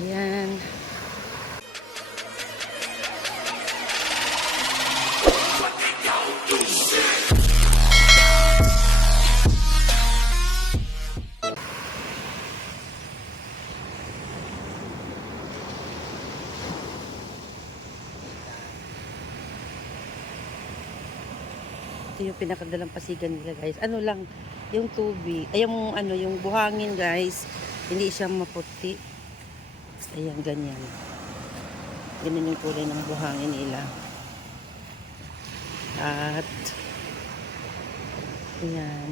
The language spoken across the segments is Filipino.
Ayan. Ito yung pinakadalampasigan nila guys. Ano lang, yung tubig, ay yung ano, yung buhangin guys, hindi siya maputi. Ayan, ganyan. Ganyan yung kulay ng buhangin nila. At, ayan.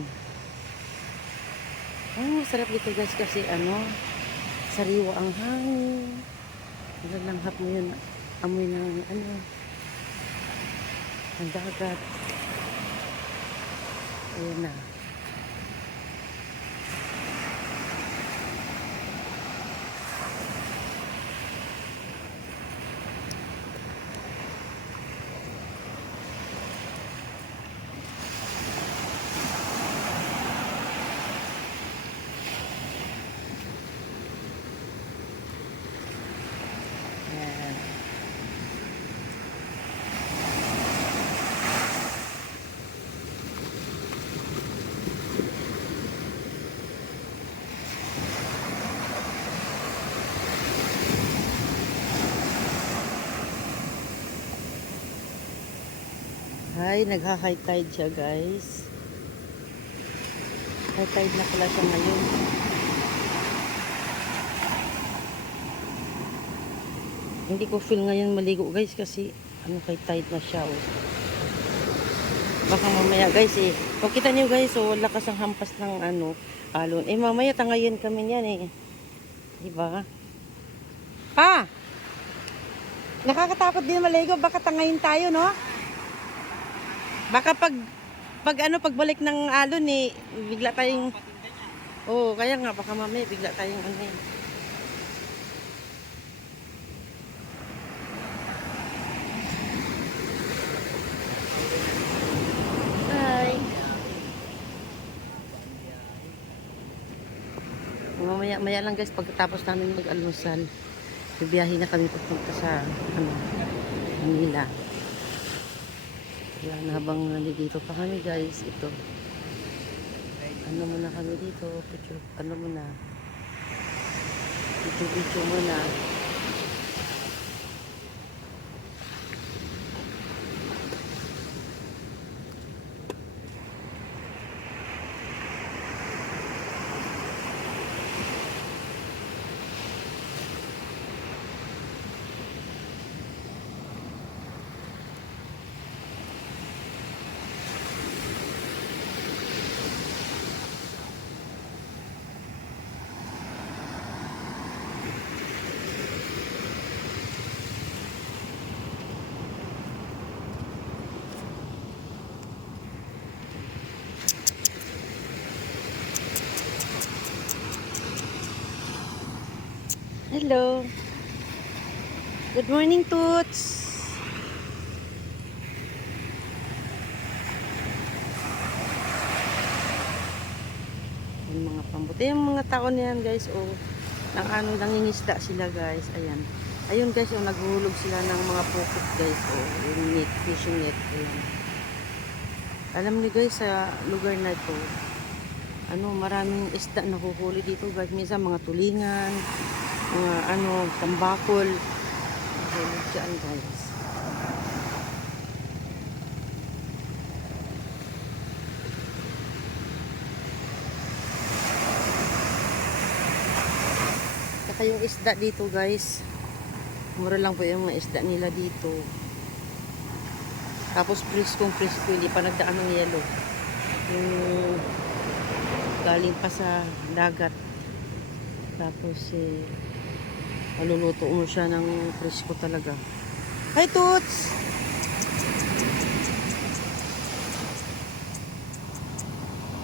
Oh, sarap dito guys kasi ano, sariwa ang hangin. Nalanghap mo yun, amoy ng ano, ang dagat. Ayan na. Ayan. Ay, nagha-high tide siya guys. High tide na pala siya ngayon. Hindi ko feel ngayon maligo guys kasi ano high tide na siya oh. Baka mamaya guys eh. Kung kita niyo guys oh, lakas ang hampas ng ano, alon. Eh mamaya tangayin kami niyan eh. Di ba? Pa! Nakakatakot din maligo, baka tangayin tayo, no? Baka pagbalik ng alon eh, bigla tayong oh, kaya nga baka mamaya bigla tayong ano eh. Hi. Maya lang guys pagkatapos namin mag-almusal, bibiyahe na kami papunta sa ano, Manila. Yan, habang nandito pa kami guys, ito. Ano muna kami dito, picture, ano muna. Picture muna. Hello. Good morning, Toots. Yung mga pambuti. Yung mga tao niyan, guys, oh, nangingisda sila, guys. Ayan. Ayun, guys, oh, naghulog sila ng mga pukot, guys. Oh, yung net, fishing net. Ayan. Alam niyo, guys, sa lugar na ito, ano, maraming isda na nahuhuli dito, guys. Minsan, mga tulingan, mga, ano, tambakol. Nahulog dyan, guys. Saka yung isda dito guys, mura lang po yung mga isda nila dito. Tapos priskong prisko, hindi pa nagdaan ng yelo. Yung galing pa sa dagat. Tapos maluluto mo siya ng prisko talaga. Hi Toots!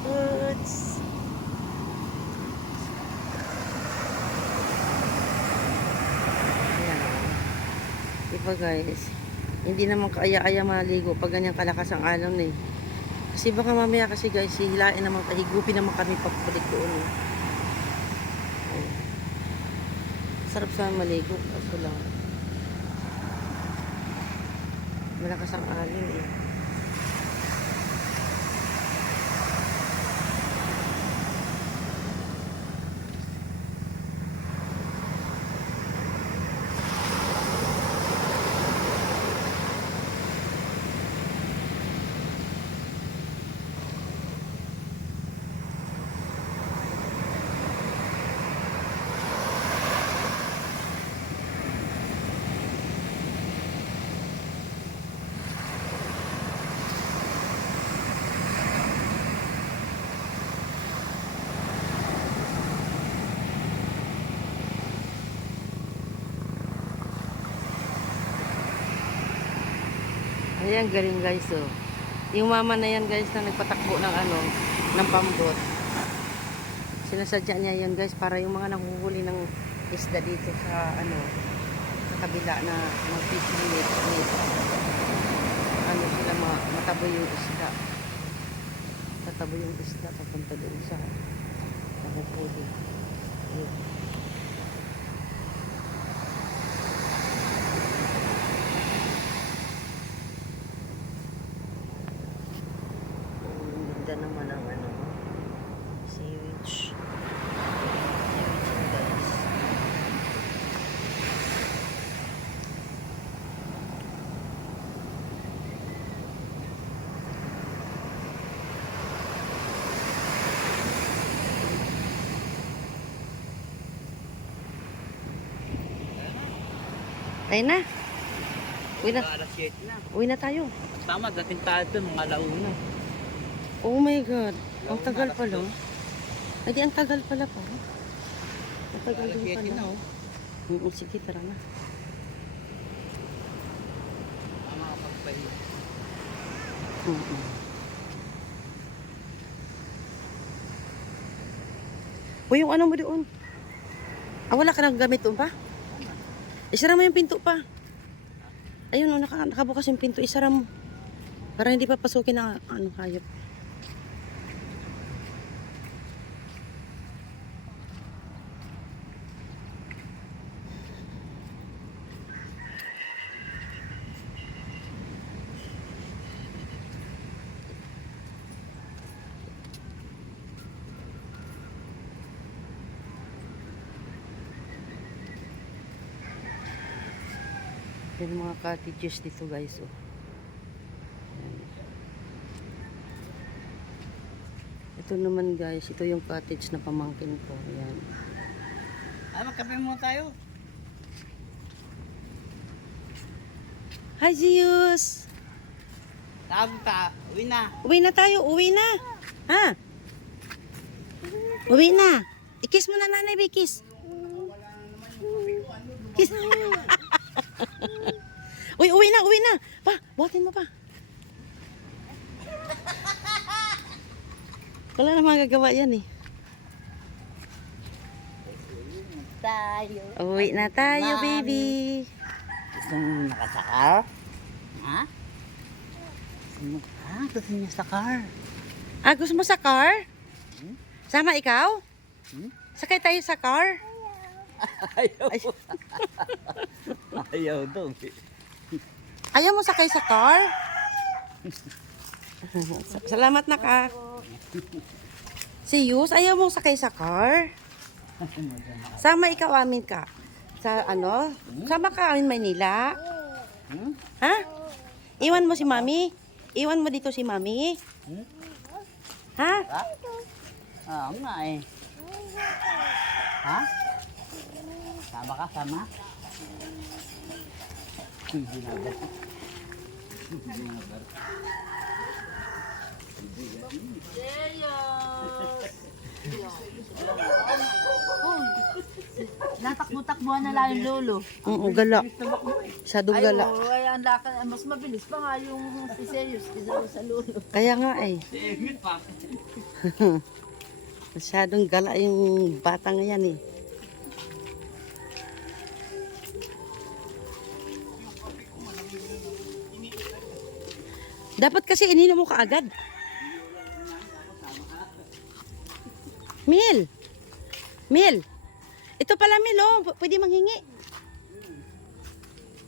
Toots! Diba guys, hindi naman kaaya-aya maligo pag ganyan kalakas ang alon eh. Kasi baka mamaya kasi guys, hilain naman, higupin naman kami pagbalik doon eh. Masarap sa maligo. Kaso lang, malakas ang alin eh. Ayan, galing guys, oh. Yung mama na yan guys na nagpatakbo ng ano, ng pambot. Sinasadya niya yan guys para yung mga nanguhuli ng isda dito sa ano, sa kabila na mag-fishing net. Ano sila mataboy yung isda. Tataboy yung isda papunta doon sa nanguhuli. Ayun. Ganda naman ang ano, sewage. Sewage yun guys. Ayun na. Uwi na. Alas 7 na. Uwi na tayo. Tama, dating tayo doon, mga alauna. Oh my God. Ang tagal pala. Ay, di ang tagal pala pa. Ang tagal Alas din 7 na, pala. oh. Sige, tara na. Tama ka pagpahinga. Uy, yung ano mo doon? Ah, wala ka nang gamit doon pa? Isara mo yung pinto pa. Ayun, oh, nakabukas yung pinto. Isara mo. Para hindi pa pasukin ang ano, hayop. Yan yung mga cottages dito guys, oh. Yan. Ito naman guys, ito yung cottage na pamangkin ko. Ayan. Ay, magkape muna tayo. Hi Zeus! Tago ka, uwi na. Uwi na tayo, uwi na! Ha? Uwi na! I-kiss mo na nanay, Be, kiss! Kiss! Uy, uwi na! Pa, buhatin mo pa. Wala na magagawa yan eh. Tayo. Uwi na tayo, baby. Gusto mo nakasakar? Ha? Gusto niya sa car. Ah, gusto mo sa car? Sama ikaw? Hmm? Sakay tayo sa car? Ayaw. Ay, Ayaw daw. ayaw mo sakay sa car? Salamat na ka. Si Yus, ayaw mo sakay sa car? Sama ikaw amin ka. Sa ano? Sama ka amin Maynila? Ha? Iwan mo si Mami? Iwan mo dito si Mami? Ha? Oo nga eh. Ha? Sama ka, sama? Hindi na ba? Natakbo-takbuhan na lang yung lolo. Oo, gala. Masyadong gala. Ay, ang laki, mas mabilis pa nga yung si Serious kaysa sa lolo. Kaya nga eh. Singit pa. Masyadong gala yung batang yan eh. Dapat kasi ininom mo kaagad. Mil! Mil! Ito pala, Mil, oh. Pwede manghingi.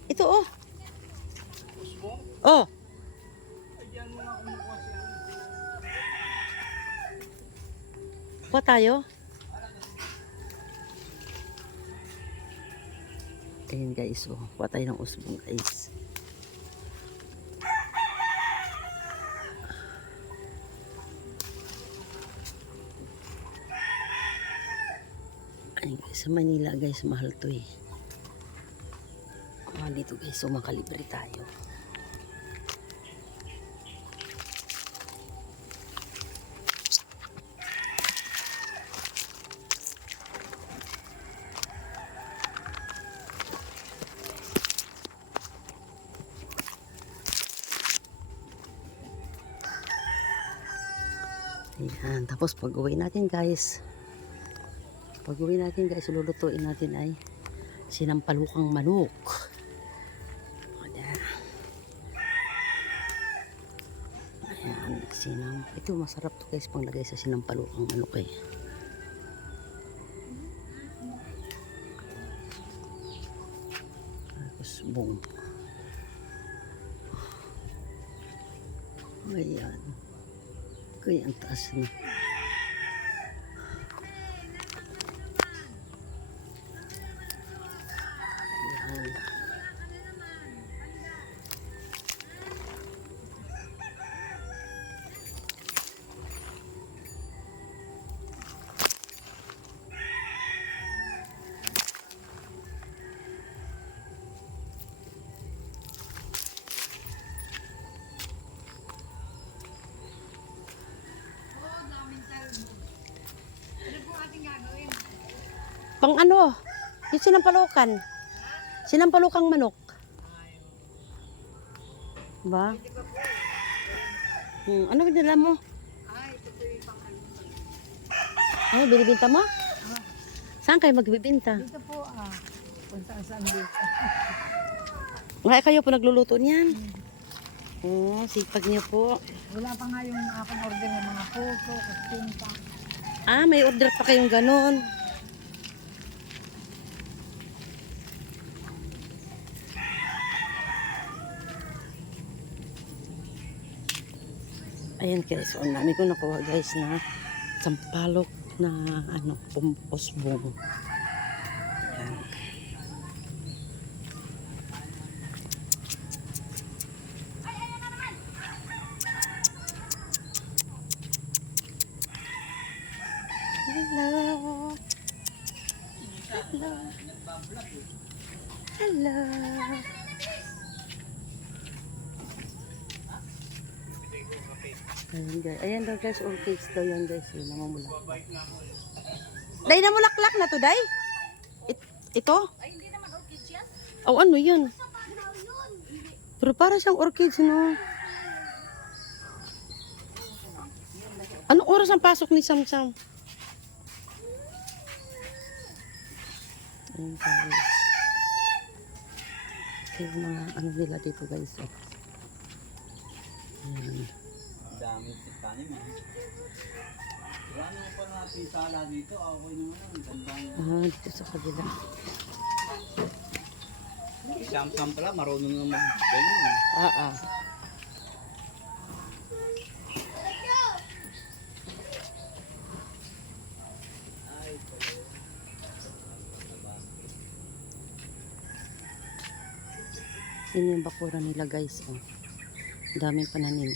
Ito, oh. Oh. Kuha tayo. Ayan guys, oh. Kuha tayo ng usbong guys. Ayan guys, sa Manila guys, mahal to eh. Mahal dito guys, so makalibre tayo. Ayan, tapos pag-uwi natin guys, lulutuin natin ay sinampalukang manok. Ayan. Ayan, ito masarap to guys panglagay sa sinampalukang manok eh. Tapos boom. Ayan. Kaya ang taas na. Ayan. Pang ano? Yung sinampalukan. Sinampalukang manok. Ba? Ano binila mo? Ay, binibinta mo? Saan kayo magbibinta? Dito po, kung saan dito. Nga kayo po nagluluto niyan. Sipag niyo po. Wala pa nga yung aking order ng mga puso, kasinta. May order pa kayong ganon. Ayan guys, so ang dami ko nakuha guys na sampalok na usbong. Ayan. Hello. Hello. Hello. Ayan daw guys, orchids daw yan guys, yun namumulak. Day, namulaklak na to, Day? Ito? Ay, hindi naman orchids yan. Oh, ano yun? Pero para siyang orchids, no? Anong oras ang pasok ni Sam-Sam? Ayan guys. Yung mga ano nila dito guys, oh. Ayan. Dami tanim eh. Wala naman pa natin sala dito. Okay naman ang ganda. Dito sa kabila. Si Sam-Sam pala marunong na mag-ganyan eh. Yun yung bakura nila guys, oh. Daming pananim.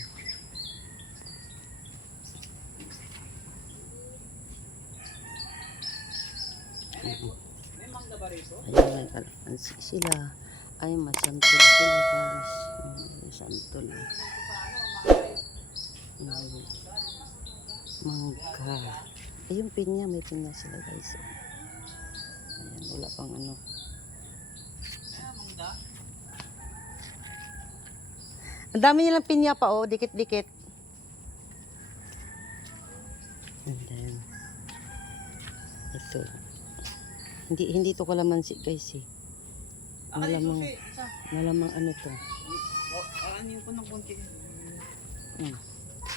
May mangga ba rito? Ayun, may kalamansi sila. Ay, masantol sila guys. Masantol. Mangga. Ay, yung pinya, may pinya sila guys. Ayan, wala pang ano. Ang dami nilang pinya pa, oh. Dikit-dikit. And then, ito. Hindi to kalamansi guys eh. Malamang ano to. Ano ko ng konti.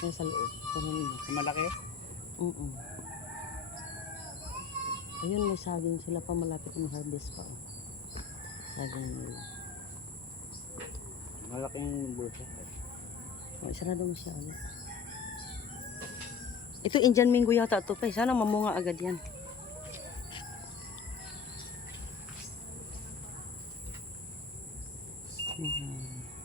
Nasa loob. Kunin mo. Malaki? Ayun, may saging sila pa malapit ng harvest pa. Oh. Saging nila. Malaking bulsa. Oh, sarado mo siya ulit. Ito Indian mango yata ito pa. Sana mamunga agad yan. Mhm.